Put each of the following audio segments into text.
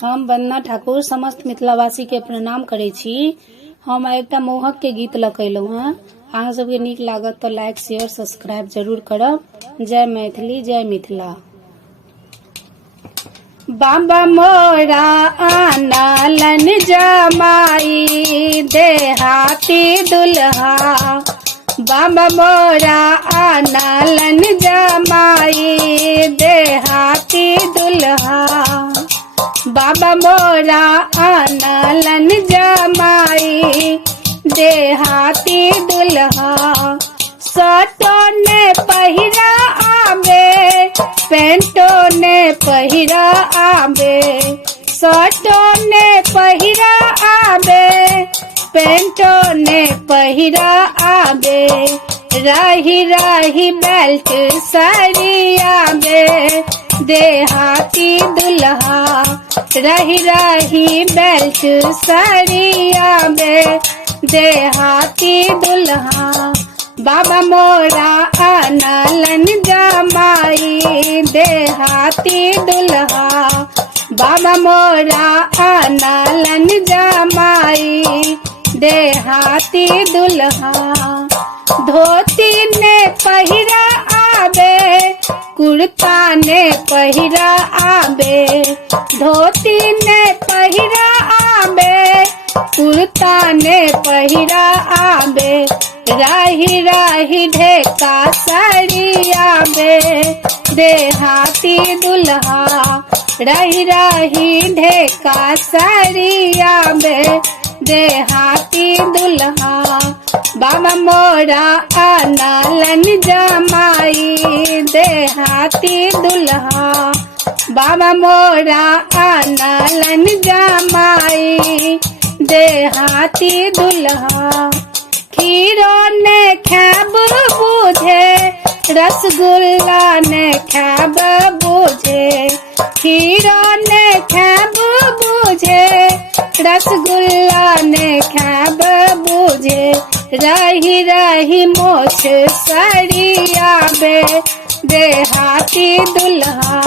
हम वंदना ठाकुर समस्त मिथिलावासी के प्रणाम करे छी। हम एकटा मोहक के गीत लखलहुँ हैं। अहाँ सबके नीक लागत तो लाइक शेयर सब्सक्राइब जरूर करब। जय मैथिली जय मिथिला। बाबा मोरा आनलन जमाई देहाती दुल्हा। बाबा मोरा आनलन जमाई देहाती दुल्हा। बाबा मोरा आनलन जमाई देहाती दुल्हा। शर्टों ने पहिरा आबे पेंटों ने पहिरा आबे। शर्टों ने पहिरा आबे पेंटों ने पहिरा आबे। राही राही बेल्ट साड़ी आबे देहाती दुल्हा। राही राही बेल्ट साड़ी आबे देहाती दुल्हा। बाबा मोरा आनलन जमाई देहाती दुल्हा। बाबा मोरा आनलन जमाई देहाती दुल्हा। धोती ने पहिरा आबे कुर्ता ने पहिरा आबे। धोती ने पहिरा आबे कुर्ता ने पहिरा आबे। राही राही ढेका साड़ी आबे देहाती दुल्हा। राही राही ढेका साड़ी आबे देहाती दुल्हा। बाबा मोरा आनलन जमाई देहाती दुल्हा। बाबा मोरा आनलन जमाई देहाती दुल्हा। खीरों ने खैब बूझे रसगुल्ला ने खैब बूझे। खीरों ने खैब बूझे रसगुल्ला ने खैब बूझे। रही रही मोछ साड़ी आबे देहाती दुल्हा।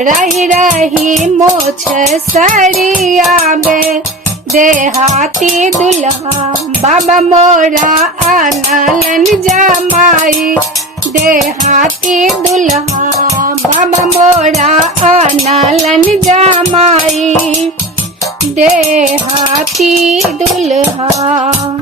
रही रही मोछ साड़ी आबे देहाती दुल्हा। बाबा मोरा आनलन जमाई देहाती दुल्हा। बाबा मोरा आनलन जमाई देहाती दुल्हा।